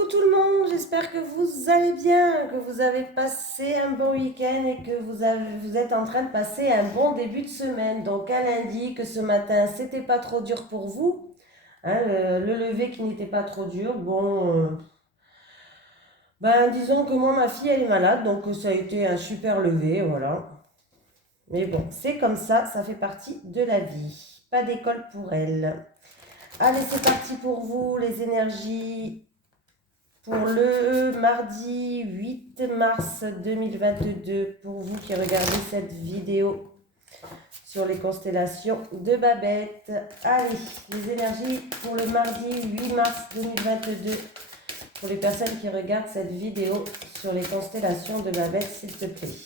Coucou tout le monde, j'espère que vous allez bien, que vous avez passé un bon week-end et que vous êtes en train de passer un bon début de semaine. Donc elle indique que ce matin, c'était pas trop dur pour vous, hein, le lever qui n'était pas trop dur. Bon, ben disons que moi, ma fille, elle est malade, donc ça a été un super lever, voilà. Mais bon, c'est comme ça fait partie de la vie. Pas d'école pour elle. Allez, c'est parti pour vous, les énergies. Pour le mardi 8 mars 2022, pour vous qui regardez cette vidéo sur les constellations de Babette. Allez, les énergies pour le mardi 8 mars 2022, pour les personnes qui regardent cette vidéo sur les constellations de Babette, s'il te plaît.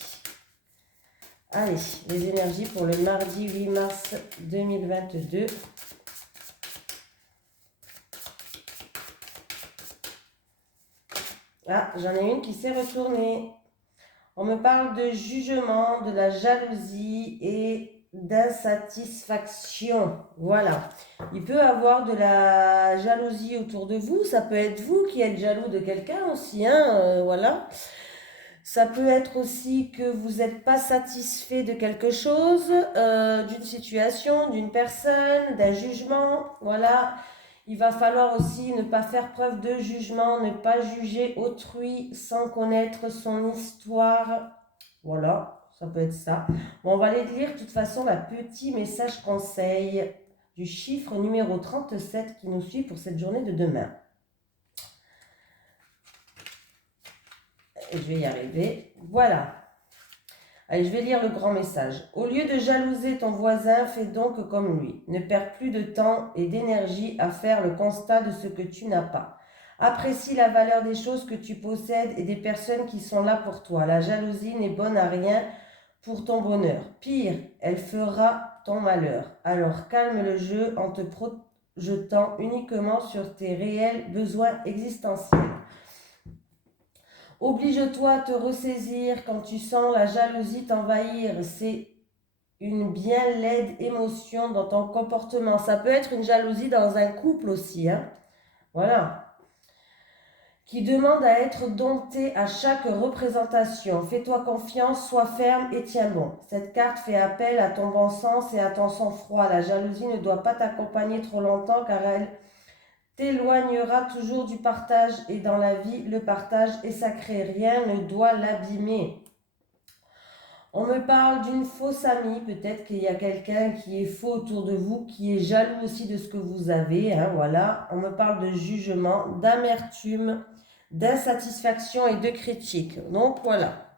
Allez, les énergies pour le mardi 8 mars 2022. Ah, j'en ai une qui s'est retournée. On me parle de jugement, de la jalousie et d'insatisfaction. Voilà. Il peut y avoir de la jalousie autour de vous. Ça peut être vous qui êtes jaloux de quelqu'un aussi, hein, voilà. Ça peut être aussi que vous n'êtes pas satisfait de quelque chose, d'une situation, d'une personne, d'un jugement. Voilà. Il va falloir aussi ne pas faire preuve de jugement, ne pas juger autrui sans connaître son histoire. Voilà, ça peut être ça. Bon, on va aller lire de toute façon la petit message conseil du chiffre numéro 37 qui nous suit pour cette journée de demain. Et je vais y arriver. Voilà. Allez, je vais lire le grand message. Au lieu de jalouser ton voisin, fais donc comme lui. Ne perds plus de temps et d'énergie à faire le constat de ce que tu n'as pas. Apprécie la valeur des choses que tu possèdes et des personnes qui sont là pour toi. La jalousie n'est bonne à rien pour ton bonheur. Pire, elle fera ton malheur. Alors calme le jeu en te projetant uniquement sur tes réels besoins existentiels. Oblige-toi à te ressaisir quand tu sens la jalousie t'envahir. C'est une bien laide émotion dans ton comportement. Ça peut être une jalousie dans un couple aussi, hein. Voilà. Qui demande à être dompté à chaque représentation. Fais-toi confiance, sois ferme et tiens bon. Cette carte fait appel à ton bon sens et à ton sang-froid. La jalousie ne doit pas t'accompagner trop longtemps car elle t'éloignera toujours du partage et dans la vie, le partage est sacré. Rien ne doit l'abîmer. On me parle d'une fausse amie, peut-être qu'il y a quelqu'un qui est faux autour de vous, qui est jaloux aussi de ce que vous avez, hein, voilà. On me parle de jugement, d'amertume, d'insatisfaction et de critique. Donc voilà.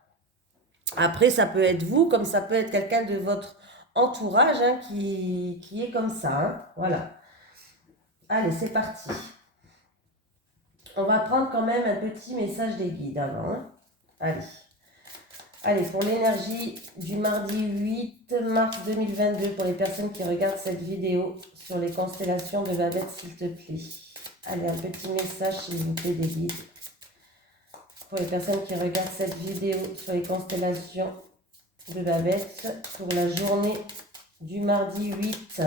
Après, ça peut être vous, comme ça peut être quelqu'un de votre entourage, hein, qui est comme ça, hein, voilà. Allez, c'est parti. On va prendre quand même un petit message des guides avant, hein. Allez. Allez, pour l'énergie du mardi 8 mars 2022, pour les personnes qui regardent cette vidéo sur les constellations de Babette, s'il te plaît. Allez, un petit message, s'il vous plaît, des guides. Pour les personnes qui regardent cette vidéo sur les constellations de Babette, pour la journée du mardi 8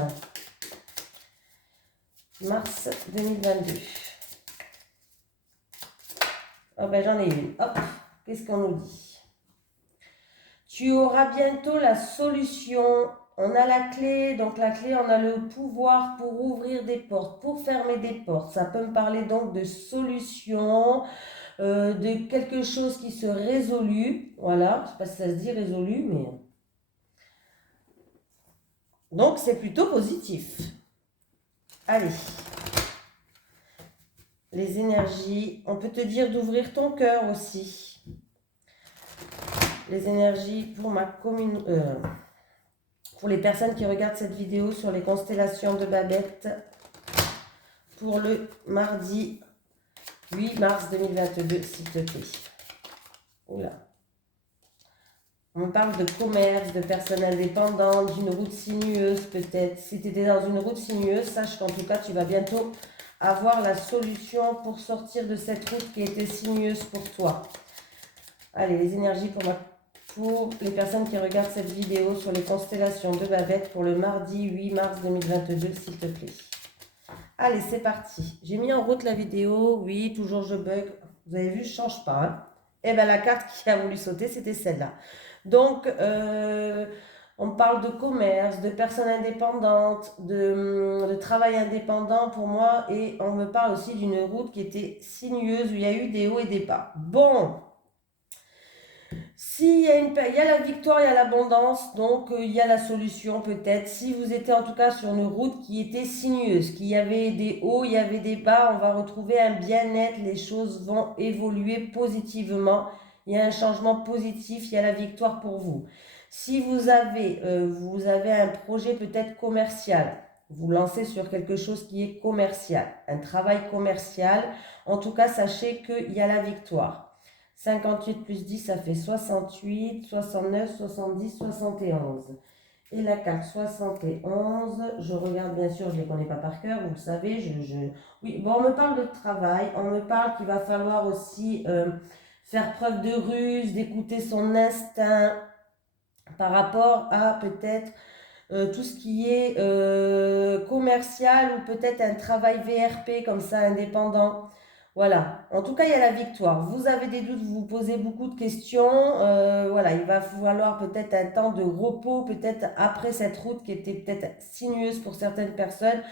mars 2022. Oh ben j'en ai une. Hop, qu'est-ce qu'on nous dit ? Tu auras bientôt la solution. On a la clé, donc la clé, on a le pouvoir pour ouvrir des portes, pour fermer des portes. Ça peut me parler donc de solution, de quelque chose qui se résolue. Voilà, je ne sais pas si ça se dit résolu, mais... Donc c'est plutôt positif. Allez. Les énergies, on peut te dire d'ouvrir ton cœur aussi. Les énergies pour ma commune... pour les personnes qui regardent cette vidéo sur les constellations de Babette pour le mardi 8 mars 2022, s'il te plaît. Oula. On me parle de commerce, de personnes indépendantes, d'une route sinueuse peut-être. Si tu étais dans une route sinueuse, sache qu'en tout cas, tu vas bientôt avoir la solution pour sortir de cette route qui était sinueuse pour toi. Allez, les énergies pour les personnes qui regardent cette vidéo sur les constellations de Babette pour le mardi 8 mars 2022, s'il te plaît. Allez, c'est parti. J'ai mis en route la vidéo. Oui, toujours je bug. Vous avez vu, je change pas, hein. Et bien, la carte qui a voulu sauter, c'était celle-là. Donc, on parle de commerce, de personnes indépendantes, de travail indépendant pour moi. Et on me parle aussi d'une route qui était sinueuse où il y a eu des hauts et des bas. Bon. Si il y a la victoire, il y a l'abondance, donc il y a la solution peut-être. Si vous étiez en tout cas sur une route qui était sinueuse, qu'il y avait des hauts, il y avait des bas, on va retrouver un bien-être, les choses vont évoluer positivement. Il y a un changement positif, il y a la victoire pour vous. Si vous avez un projet peut-être commercial, vous lancez sur quelque chose qui est commercial, un travail commercial, en tout cas sachez qu'il y a la victoire. 58 plus 10, ça fait 68, 69, 70, 71. Et la carte 71, je regarde bien sûr, je ne les connais pas par cœur, vous le savez. Oui, bon, on me parle de travail, on me parle qu'il va falloir aussi faire preuve de ruse, d'écouter son instinct par rapport à peut-être tout ce qui est commercial ou peut-être un travail VRP comme ça, indépendant. Voilà. En tout cas, il y a la victoire. Vous avez des doutes, vous vous posez beaucoup de questions. Voilà, il va falloir peut-être un temps de repos, peut-être après cette route qui était peut-être sinueuse pour certaines personnes.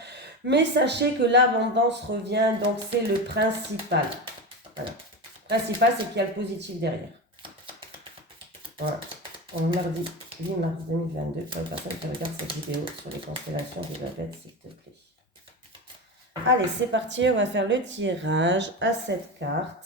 Mais sachez que l'abondance revient, donc c'est le principal. Voilà. Le principal, c'est qu'il y a le positif derrière. Voilà. On est mardi 8 mars 2022. Pour les personnes qui regardent cette vidéo sur les constellations d'Elisabeth, s'il te plaît. Allez, c'est parti. On va faire le tirage à cette carte.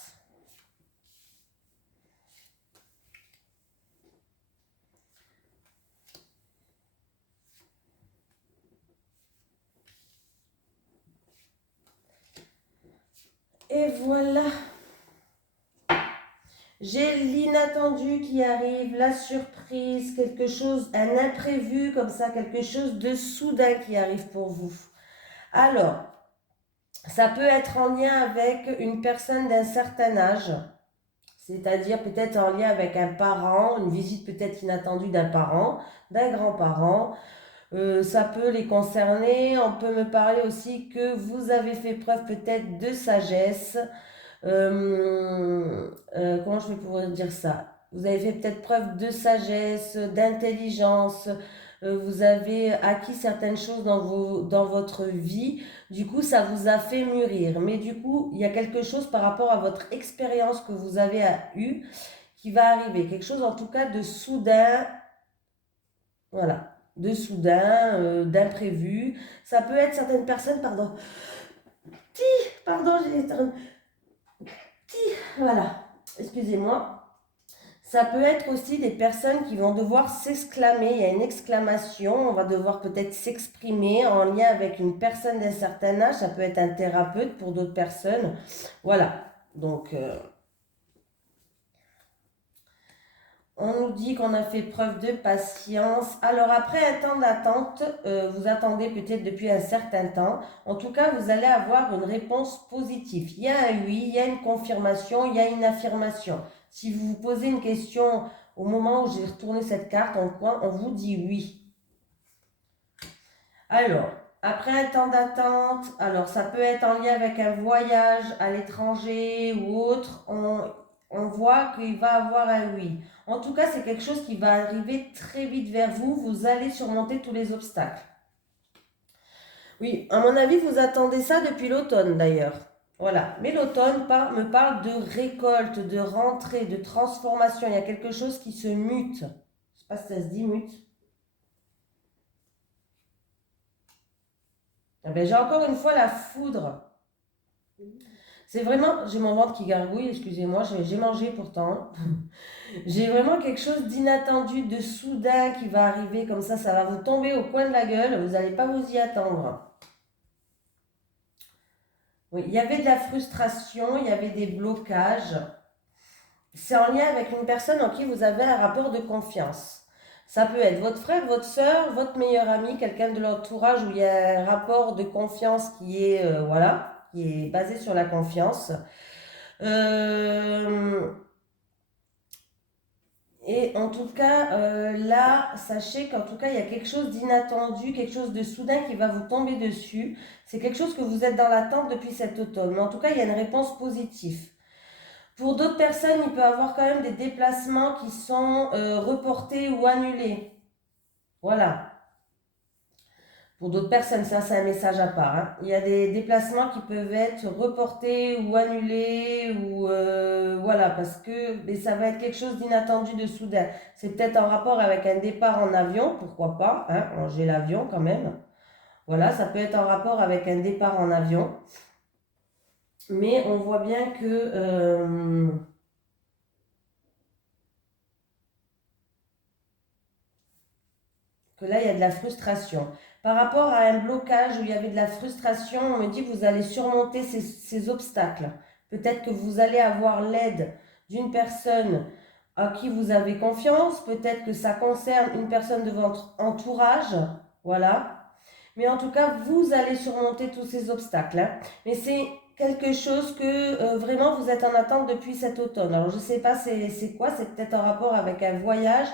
Et voilà. J'ai l'inattendu qui arrive, la surprise, quelque chose, un imprévu comme ça, quelque chose de soudain qui arrive pour vous. Alors, ça peut être en lien avec une personne d'un certain âge, c'est-à-dire peut-être en lien avec un parent, une visite peut-être inattendue d'un parent, d'un grand-parent. Ça peut les concerner. On peut me parler aussi que vous avez fait preuve peut-être de sagesse. Comment je vais pouvoir dire ça? Vous avez fait peut-être preuve de sagesse, d'intelligence. Vous avez acquis certaines choses dans votre vie. Du coup, ça vous a fait mûrir. Mais du coup, il y a quelque chose par rapport à votre expérience que vous avez eue qui va arriver. Quelque chose en tout cas de soudain. Voilà. De soudain, d'imprévu. Ça peut être certaines personnes, pardon. Pardon, j'ai voilà, excusez-moi. Ça peut être aussi des personnes qui vont devoir s'exclamer, il y a une exclamation, on va devoir peut-être s'exprimer en lien avec une personne d'un certain âge, ça peut être un thérapeute pour d'autres personnes. Voilà, donc on nous dit qu'on a fait preuve de patience. Alors après un temps d'attente, vous attendez peut-être depuis un certain temps. En tout cas, vous allez avoir une réponse positive. Il y a un oui, il y a une confirmation, il y a une affirmation. Si vous vous posez une question au moment où j'ai retourné cette carte en coin, on vous dit oui. Alors, après un temps d'attente, alors ça peut être en lien avec un voyage à l'étranger ou autre, on voit qu'il va avoir un oui. En tout cas, c'est quelque chose qui va arriver très vite vers vous, vous allez surmonter tous les obstacles. Oui, à mon avis, vous attendez ça depuis l'automne d'ailleurs. Voilà, mais l'automne me parle de récolte, de rentrée, de transformation. Il y a quelque chose qui se mute. Je ne sais pas si ça se dit mute. Eh ben, j'ai encore une fois la foudre. C'est vraiment, j'ai mon ventre qui gargouille, excusez-moi, j'ai mangé pourtant. J'ai vraiment quelque chose d'inattendu, de soudain qui va arriver comme ça va vous tomber au coin de la gueule, vous n'allez pas vous y attendre. Oui, il y avait de la frustration, il y avait des blocages. C'est en lien avec une personne en qui vous avez un rapport de confiance. Ça peut être votre frère, votre soeur, votre meilleur ami, quelqu'un de l'entourage où il y a un rapport de confiance qui est, voilà, qui est basé sur la confiance. Euh, Et en tout cas, là, sachez qu'en tout cas, il y a quelque chose d'inattendu, quelque chose de soudain qui va vous tomber dessus. C'est quelque chose que vous êtes dans l'attente depuis cet automne. Mais en tout cas, il y a une réponse positive. Pour d'autres personnes, il peut y avoir quand même des déplacements qui sont reportés ou annulés. Voilà. Pour d'autres personnes, ça c'est un message à part, hein. Il y a des déplacements qui peuvent être reportés ou annulés ou voilà parce que mais ça va être quelque chose d'inattendu de soudain. C'est peut-être en rapport avec un départ en avion, pourquoi pas, hein, j'ai l'avion quand même. Voilà, ça peut être en rapport avec un départ en avion, mais on voit bien que là il y a de la frustration. Par rapport à un blocage où il y avait de la frustration, on me dit que vous allez surmonter ces obstacles. Peut-être que vous allez avoir l'aide d'une personne à qui vous avez confiance. Peut-être que ça concerne une personne de votre entourage. Voilà. Mais en tout cas, vous allez surmonter tous ces obstacles, hein. Mais c'est quelque chose que vraiment vous êtes en attente depuis cet automne. Alors je ne sais pas c'est quoi, c'est peut-être en rapport avec un voyage,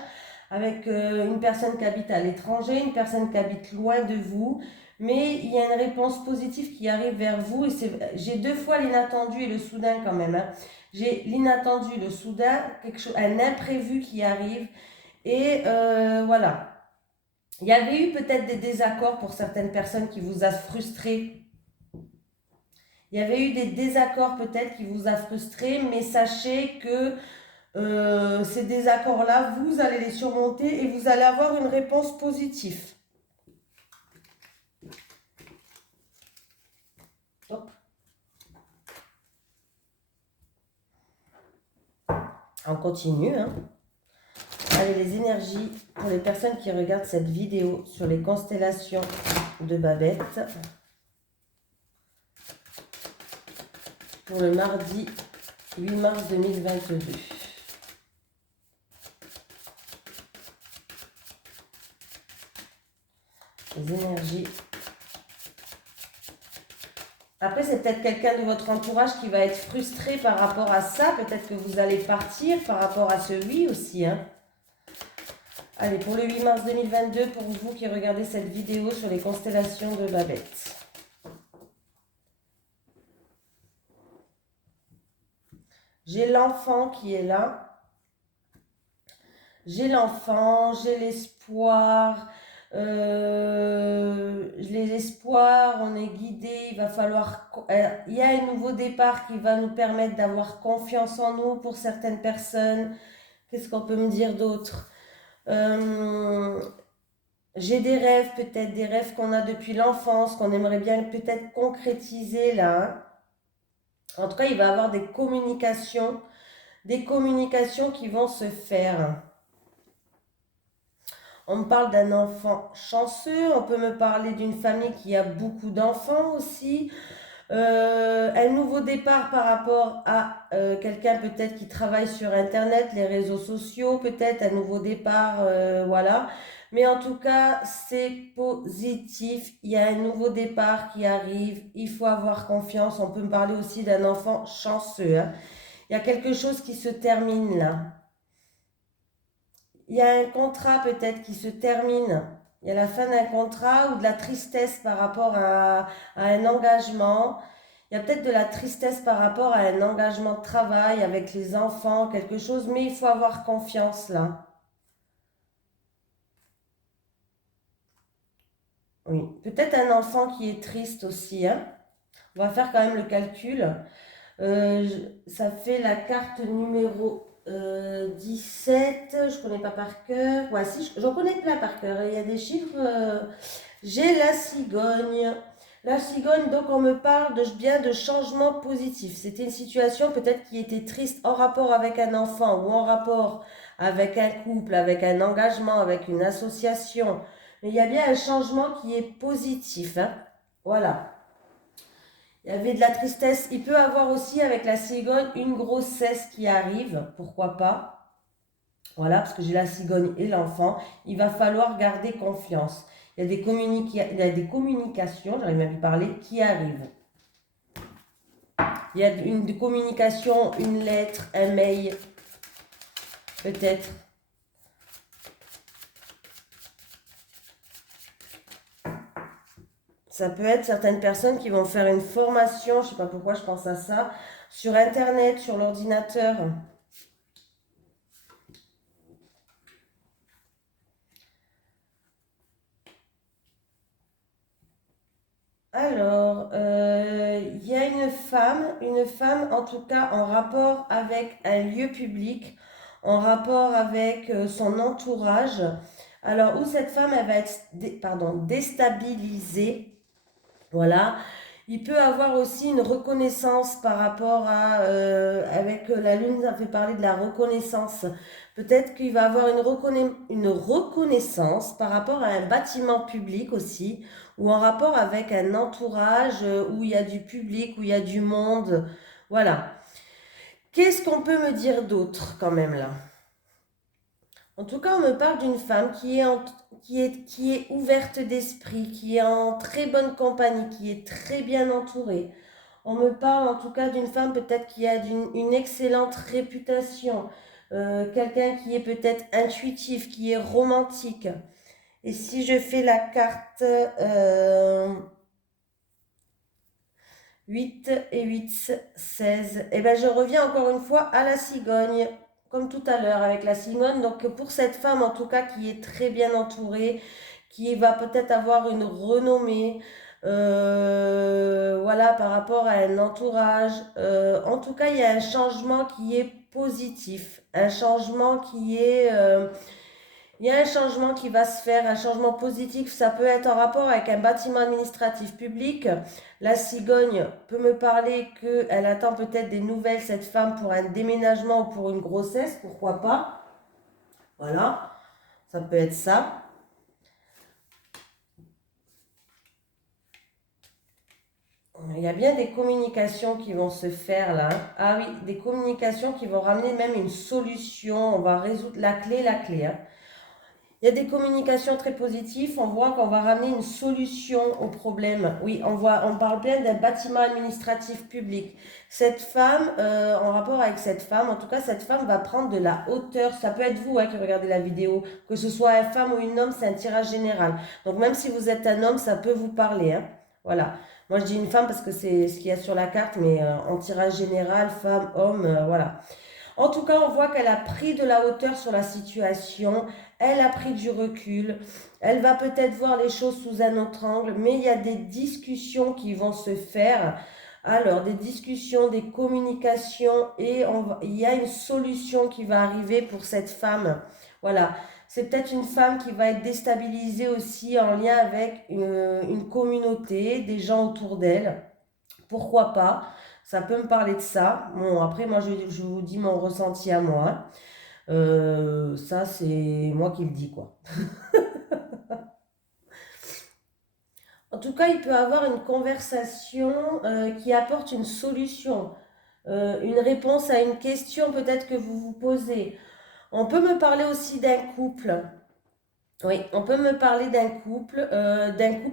avec une personne qui habite à l'étranger, une personne qui habite loin de vous, mais il y a une réponse positive qui arrive vers vous. Et j'ai deux fois l'inattendu et le soudain quand même, hein. J'ai l'inattendu, le soudain, un imprévu qui arrive. Et voilà. Il y avait eu peut-être des désaccords pour certaines personnes qui vous a frustré. Il y avait eu des désaccords peut-être qui vous a frustré, mais sachez que ces désaccords-là, vous allez les surmonter et vous allez avoir une réponse positive. Hop. On continue, hein. Allez, les énergies pour les personnes qui regardent cette vidéo sur les constellations de Babette. Pour le mardi 8 mars 2022. Les énergies. Après, c'est peut-être quelqu'un de votre entourage qui va être frustré par rapport à ça. Peut-être que vous allez partir par rapport à ce oui aussi, hein. Allez, pour le 8 mars 2022, pour vous qui regardez cette vidéo sur les constellations de Babette. J'ai l'enfant qui est là. J'ai l'enfant, j'ai l'espoir. L'espoir, on est guidé, il va falloir... il y a un nouveau départ qui va nous permettre d'avoir confiance en nous pour certaines personnes. Qu'est-ce qu'on peut me dire d'autre? J'ai des rêves, peut-être des rêves qu'on a depuis l'enfance, qu'on aimerait bien peut-être concrétiser là, hein. En tout cas, il va y avoir des communications qui vont se faire. On me parle d'un enfant chanceux, on peut me parler d'une famille qui a beaucoup d'enfants aussi. Un nouveau départ par rapport à quelqu'un peut-être qui travaille sur Internet, les réseaux sociaux, peut-être un nouveau départ, voilà. Mais en tout cas, c'est positif. Il y a un nouveau départ qui arrive. Il faut avoir confiance. On peut me parler aussi d'un enfant chanceux, hein. Il y a quelque chose qui se termine là. Il y a un contrat peut-être qui se termine. Il y a la fin d'un contrat ou de la tristesse par rapport à un engagement. Il y a peut-être de la tristesse par rapport à un engagement de travail avec les enfants, quelque chose, mais il faut avoir confiance là. Oui, peut-être un enfant qui est triste aussi, hein. On va faire quand même le calcul. Ça fait la carte numéro 17. Je ne connais pas par cœur. Ouais, si, j'en connais plein par cœur. Il y a des chiffres. J'ai la cigogne. La cigogne, donc on me parle bien de changement positif. C'était une situation peut-être qui était triste en rapport avec un enfant ou en rapport avec un couple, avec un engagement, avec une association. Mais il y a bien un changement qui est positif, hein. Voilà. Il y avait de la tristesse. Il peut avoir aussi avec la cigogne une grossesse qui arrive, pourquoi pas. Voilà, parce que j'ai la cigogne et l'enfant. Il va falloir garder confiance. Il y a des communications, j'arrive même à lui parler, qui arrivent. Il y a une communication, une lettre, un mail, peut-être. Ça peut être certaines personnes qui vont faire une formation, je ne sais pas pourquoi je pense à ça, sur Internet, sur l'ordinateur. Alors, il y a une femme en tout cas en rapport avec un lieu public, en rapport avec son entourage. Alors, où cette femme, elle va être déstabilisée. Voilà. Il peut avoir aussi une reconnaissance par rapport à, avec la lune, ça fait parler de la reconnaissance. Peut-être qu'il va avoir une reconnaissance par rapport à un bâtiment public aussi, ou en rapport avec un entourage où il y a du public, où il y a du monde. Voilà. Qu'est-ce qu'on peut me dire d'autre quand même là? En tout cas, on me parle d'une femme qui est ouverte d'esprit, qui est en très bonne compagnie, qui est très bien entourée. On me parle en tout cas d'une femme peut-être qui a une excellente réputation, quelqu'un qui est peut-être intuitif, qui est romantique. Et si je fais la carte 8 et 8, 16. Et ben je reviens encore une fois à la cigogne, comme tout à l'heure avec la cigogne. Donc pour cette femme en tout cas qui est très bien entourée, qui va peut-être avoir une renommée, voilà, par rapport à un entourage. En tout cas, il y a un changement qui est positif, un changement qui est... il y a un changement qui va se faire, un changement positif. Ça peut être en rapport avec un bâtiment administratif public. La cigogne peut me parler qu'elle attend peut-être des nouvelles, cette femme, pour un déménagement ou pour une grossesse, pourquoi pas. Voilà, ça peut être ça. Il y a bien des communications qui vont se faire là. Ah oui, des communications qui vont ramener même une solution. On va résoudre la clé, hein. Il y a des communications très positives. On voit qu'on va ramener une solution au problème. Oui, on parle bien d'un bâtiment administratif public. Cette femme, en rapport avec cette femme, en tout cas, cette femme va prendre de la hauteur. Ça peut être vous qui regardez la vidéo, que ce soit une femme ou un homme, c'est un tirage général. Donc même si vous êtes un homme, ça peut vous parler, hein. Voilà. Moi, je dis une femme parce que c'est ce qu'il y a sur la carte, mais en tirage général, femme, homme, voilà. En tout cas, on voit qu'elle a pris de la hauteur sur la situation, elle a pris du recul, elle va peut-être voir les choses sous un autre angle, mais il y a des discussions qui vont se faire. Alors, des discussions, des communications, et il y a une solution qui va arriver pour cette femme. Voilà. C'est peut-être une femme qui va être déstabilisée aussi en lien avec une communauté, des gens autour d'elle. Pourquoi pas? Ça peut me parler de ça. Bon, après, moi, je vous dis mon ressenti à moi. Ça, c'est moi qui le dis, quoi. En tout cas, il peut avoir une conversation qui apporte une solution, une réponse à une question peut-être que vous vous posez. On peut me parler aussi d'un couple. Oui, on peut me parler d'un couple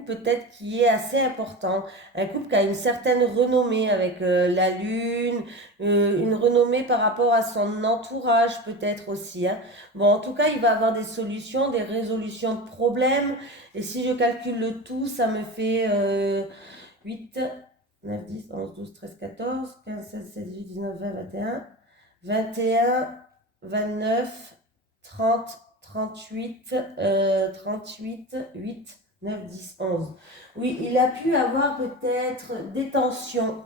peut-être qui est assez important, un couple qui a une certaine renommée avec la lune, une renommée par rapport à son entourage peut-être aussi, hein. Bon, en tout cas, il va avoir des solutions, des résolutions de problèmes, et si je calcule le tout, ça me fait 8, 9, 10, 11, 12, 13, 14, 15, 16, 17, 18, 19, 20, 21, 21, 29, 30, 38, 38, 8, 9, 10, 11. Oui, il a pu avoir peut-être des tensions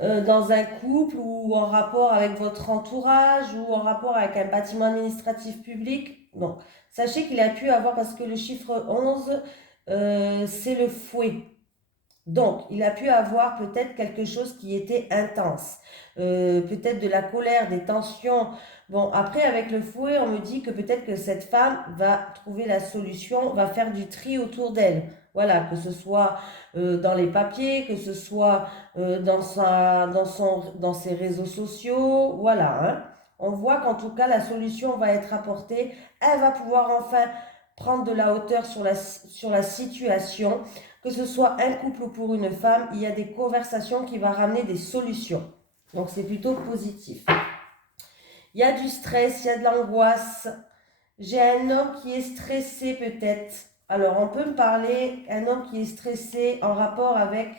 dans un couple ou en rapport avec votre entourage ou en rapport avec un bâtiment administratif public. Bon, sachez qu'il a pu avoir, parce que le chiffre 11, c'est le fouet. Donc, il a pu avoir peut-être quelque chose qui était intense, peut-être de la colère, des tensions. Bon, après, avec le fouet, on me dit que peut-être que cette femme va trouver la solution, va faire du tri autour d'elle. Voilà, que ce soit dans les papiers, que ce soit dans ses réseaux sociaux. Voilà, hein. On voit qu'en tout cas, la solution va être apportée. Elle va pouvoir enfin prendre de la hauteur sur la situation, que ce soit un couple ou pour une femme, il y a des conversations qui vont ramener des solutions. Donc c'est plutôt positif. Il y a du stress, il y a de l'angoisse. J'ai un homme qui est stressé peut-être. Alors, on peut me parler un homme qui est stressé en rapport avec,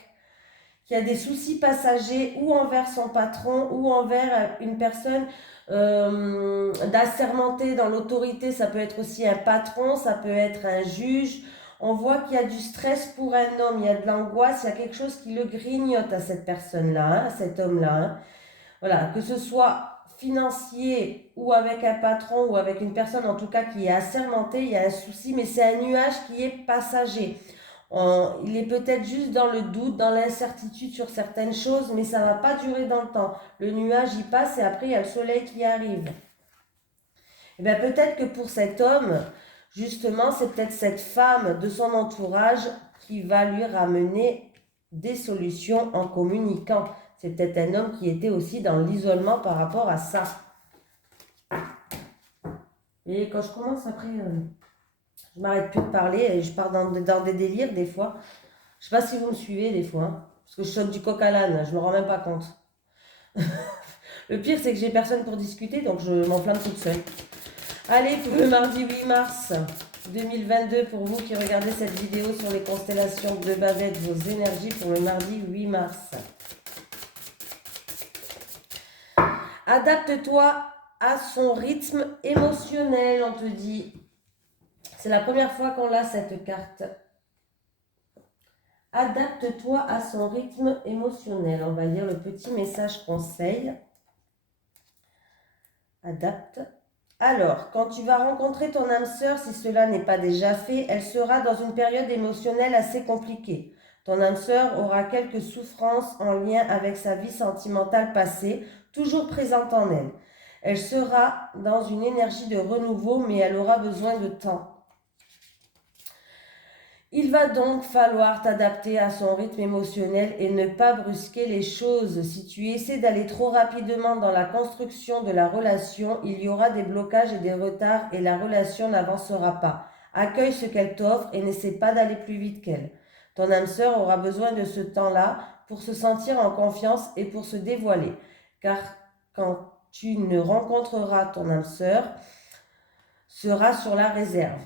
qui a des soucis passagers ou envers son patron ou envers une personne d'assermenté dans l'autorité. Ça peut être aussi un patron, ça peut être un juge. On voit qu'il y a du stress pour un homme, il y a de l'angoisse, il y a quelque chose qui le grignote à cette personne-là, hein, à cet homme-là, hein. Voilà, que ce soit financier ou avec un patron ou avec une personne en tout cas qui est assermentée, il y a un souci, mais c'est un nuage qui est passager. Il est peut-être juste dans le doute, dans l'incertitude sur certaines choses, mais ça ne va pas durer dans le temps. Le nuage y passe et après il y a le soleil qui arrive. Et bien peut-être que pour cet homme, justement, c'est peut-être cette femme de son entourage qui va lui ramener des solutions en communiquant. C'est peut-être un homme qui était aussi dans l'isolement par rapport à ça. Et quand je commence après, je m'arrête plus de parler et je pars dans des délires des fois. Je sais pas si vous me suivez des fois, hein, parce que je saute du coq à l'âne, je me rends même pas compte. Le pire, c'est que j'ai personne pour discuter, donc je m'enflamme toute seule. Allez, pour le mardi 8 mars 2022, pour vous qui regardez cette vidéo sur les constellations de Babette, vos énergies pour le mardi 8 mars. Adapte-toi à son rythme émotionnel, on te dit. C'est la première fois qu'on a cette carte. Adapte-toi à son rythme émotionnel. On va lire le petit message conseil. Adapte. Alors, quand tu vas rencontrer ton âme sœur, si cela n'est pas déjà fait, elle sera dans une période émotionnelle assez compliquée. Ton âme sœur aura quelques souffrances en lien avec sa vie sentimentale passée, toujours présente en elle. Elle sera dans une énergie de renouveau, mais elle aura besoin de temps. Il va donc falloir t'adapter à son rythme émotionnel et ne pas brusquer les choses. Si tu essaies d'aller trop rapidement dans la construction de la relation, il y aura des blocages et des retards et la relation n'avancera pas. Accueille ce qu'elle t'offre et n'essaie pas d'aller plus vite qu'elle. Ton âme sœur aura besoin de ce temps-là pour se sentir en confiance et pour se dévoiler. Car quand tu ne rencontreras ton âme sœur, sera sur la réserve.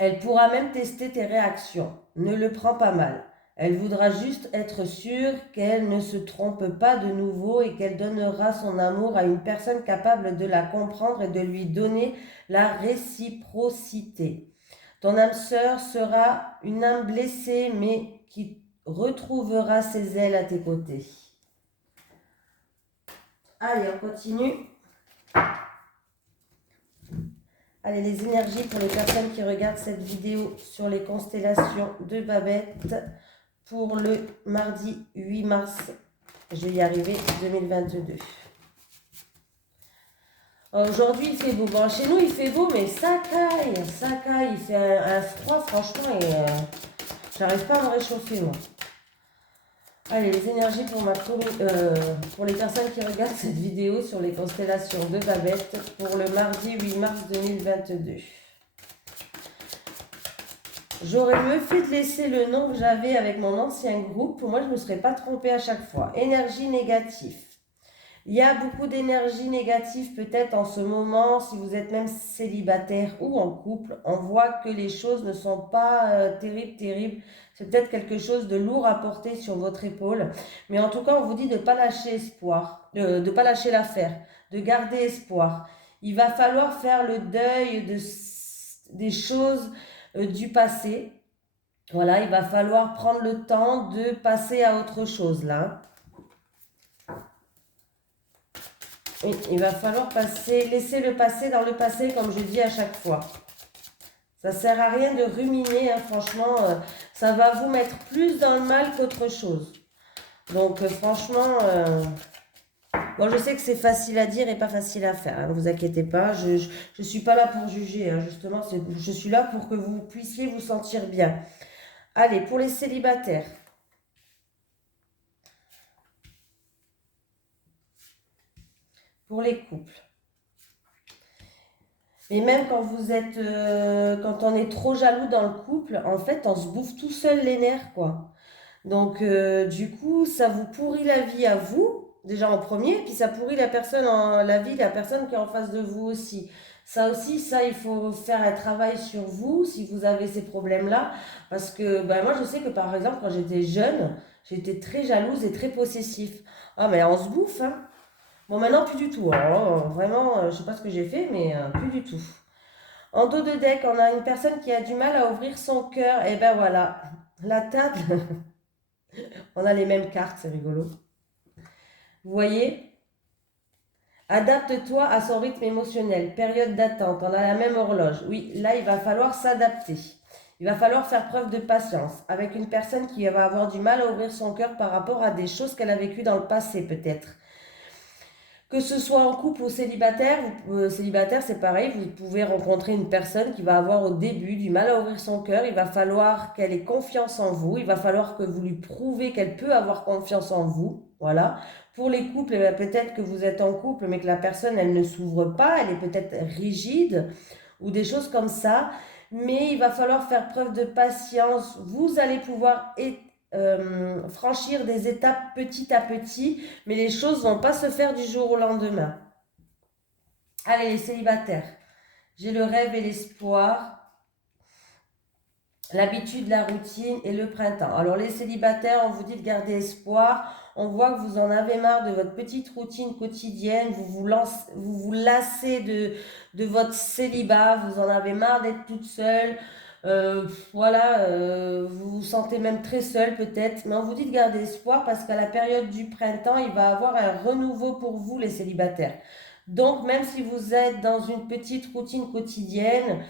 Elle pourra même tester tes réactions. Ne le prends pas mal. Elle voudra juste être sûre qu'elle ne se trompe pas de nouveau et qu'elle donnera son amour à une personne capable de la comprendre et de lui donner la réciprocité. Ton âme sœur sera une âme blessée mais qui retrouvera ses ailes à tes côtés. Allez, on continue. Allez, les énergies pour les personnes qui regardent cette vidéo sur les constellations de Babette pour le mardi 8 mars, je vais y arriver, 2022. Aujourd'hui, il fait beau. Bon, chez nous, il fait beau, mais ça caille. Il fait un froid, franchement, et j'arrive pas à me réchauffer, moi. Allez, les énergies pour les personnes qui regardent cette vidéo sur les constellations de Babette pour le mardi 8 mars 2022. J'aurais mieux fait de laisser le nom que j'avais avec mon ancien groupe. Pour moi, je ne me serais pas trompée à chaque fois. Énergie négative. Il y a beaucoup d'énergie négative peut-être en ce moment, si vous êtes même célibataire ou en couple. On voit que les choses ne sont pas terribles. C'est peut-être quelque chose de lourd à porter sur votre épaule. Mais en tout cas, on vous dit de ne pas lâcher espoir, de ne pas lâcher l'affaire, de garder espoir. Il va falloir faire le deuil des choses du passé. Voilà, il va falloir prendre le temps de passer à autre chose là. Oui, il va falloir laisser le passé dans le passé, comme je dis à chaque fois. Ça sert à rien de ruminer, hein, franchement, ça va vous mettre plus dans le mal qu'autre chose. Donc franchement, bon, je sais que c'est facile à dire et pas facile à faire, hein, ne vous inquiétez pas, je ne suis pas là pour juger, hein, justement, je suis là pour que vous puissiez vous sentir bien. Allez, pour les célibataires. Pour les couples. Et même quand vous êtes, quand on est trop jaloux dans le couple, en fait, on se bouffe tout seul les nerfs, quoi. Donc, du coup, ça vous pourrit la vie à vous, déjà en premier, puis ça pourrit la personne qui est en face de vous aussi. Ça aussi, ça, il faut faire un travail sur vous si vous avez ces problèmes-là. Parce que ben, moi, je sais que par exemple, quand j'étais jeune, j'étais très jalouse et très possessif. Ah, mais on se bouffe, hein. Bon, maintenant, plus du tout, hein. Oh, vraiment, je sais pas ce que j'ai fait, mais plus du tout. En dos de deck, on a une personne qui a du mal à ouvrir son cœur. Et ben voilà, la table, on a les mêmes cartes, c'est rigolo. Vous voyez? Adapte-toi à son rythme émotionnel. Période d'attente. On a la même horloge. Oui, là, il va falloir s'adapter. Il va falloir faire preuve de patience avec une personne qui va avoir du mal à ouvrir son cœur par rapport à des choses qu'elle a vécues dans le passé, peut-être. Que ce soit en couple ou célibataire, célibataire c'est pareil, vous pouvez rencontrer une personne qui va avoir au début du mal à ouvrir son cœur, il va falloir qu'elle ait confiance en vous, il va falloir que vous lui prouvez qu'elle peut avoir confiance en vous, voilà. Pour les couples, eh bien, peut-être que vous êtes en couple mais que la personne elle ne s'ouvre pas, elle est peut-être rigide ou des choses comme ça, mais il va falloir faire preuve de patience, vous allez pouvoir franchir des étapes petit à petit, mais les choses ne vont pas se faire du jour au lendemain. Allez, les célibataires, j'ai le rêve et l'espoir, l'habitude, la routine et le printemps. Alors les célibataires, on vous dit de garder espoir. On voit que vous en avez marre de votre petite routine quotidienne. Vous vous lassez de votre célibat. Vous en avez marre d'être toute seule. Voilà, vous vous sentez même très seule peut-être. Mais on vous dit de garder espoir parce qu'à la période du printemps, il va y avoir un renouveau pour vous les célibataires. Donc même si vous êtes dans une petite routine quotidienne,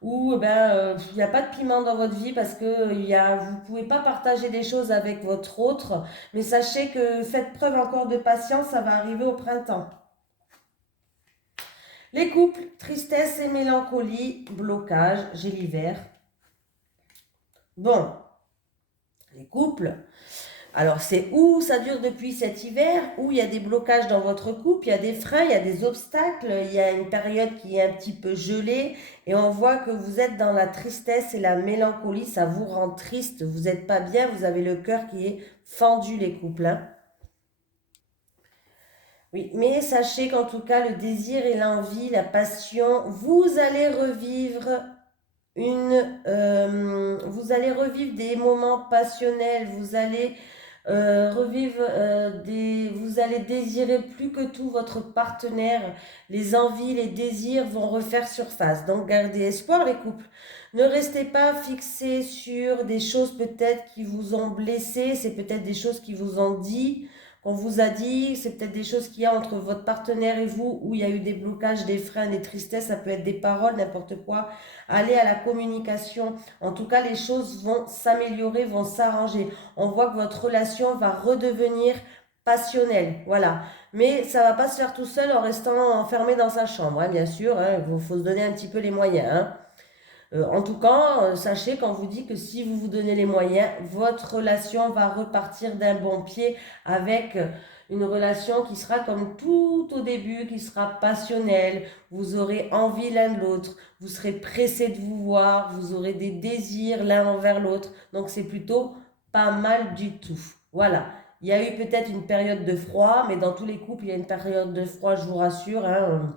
ou ben il n'y a pas de piment dans votre vie parce que vous ne pouvez pas partager des choses avec votre autre, mais sachez que faites preuve encore de patience, ça va arriver au printemps. Les couples, tristesse et mélancolie, blocage, j'ai l'hiver. Bon, les couples, alors c'est où ça dure depuis cet hiver, où il y a des blocages dans votre couple, il y a des freins, il y a des obstacles, il y a une période qui est un petit peu gelée et on voit que vous êtes dans la tristesse et la mélancolie, ça vous rend triste, vous n'êtes pas bien, vous avez le cœur qui est fendu les couples, hein. Oui, mais sachez qu'en tout cas le désir et l'envie, la passion, vous allez revivre des moments passionnels, vous allez désirer plus que tout votre partenaire. Les envies, les désirs vont refaire surface. Donc gardez espoir les couples. Ne restez pas fixés sur des choses peut-être qui vous ont blessé. C'est peut-être des choses qui vous ont dit, qu'on vous a dit. C'est peut-être des choses qu'il y a entre votre partenaire et vous où il y a eu des blocages, des freins, des tristesses. Ça peut être des paroles, n'importe quoi. Allez à la communication. En tout cas, les choses vont s'améliorer, vont s'arranger. On voit que votre relation va redevenir passionnelle, voilà. Mais ça va pas se faire tout seul en restant enfermé dans sa chambre, hein, bien sûr, hein, il faut se donner un petit peu les moyens, hein. En tout cas, sachez qu'on vous dit que si vous vous donnez les moyens, votre relation va repartir d'un bon pied avec une relation qui sera comme tout au début, qui sera passionnelle. Vous aurez envie l'un de l'autre, vous serez pressé de vous voir, vous aurez des désirs l'un envers l'autre. Donc c'est plutôt pas mal du tout. Voilà. Il y a eu peut-être une période de froid, mais dans tous les couples, il y a une période de froid, je vous rassure, hein.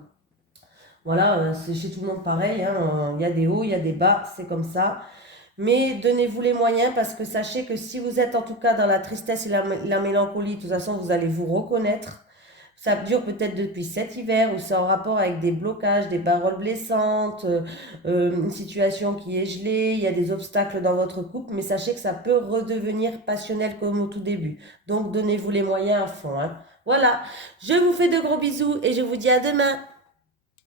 Voilà, c'est chez tout le monde pareil, hein, il y a des hauts, il y a des bas, c'est comme ça. Mais donnez-vous les moyens parce que sachez que si vous êtes en tout cas dans la tristesse et la mélancolie, de toute façon, vous allez vous reconnaître. Ça dure peut-être depuis cet hiver ou c'est en rapport avec des blocages, des paroles blessantes, une situation qui est gelée, il y a des obstacles dans votre couple, mais sachez que ça peut redevenir passionnel comme au tout début. Donc donnez-vous les moyens à fond, hein. Voilà, je vous fais de gros bisous et je vous dis à demain.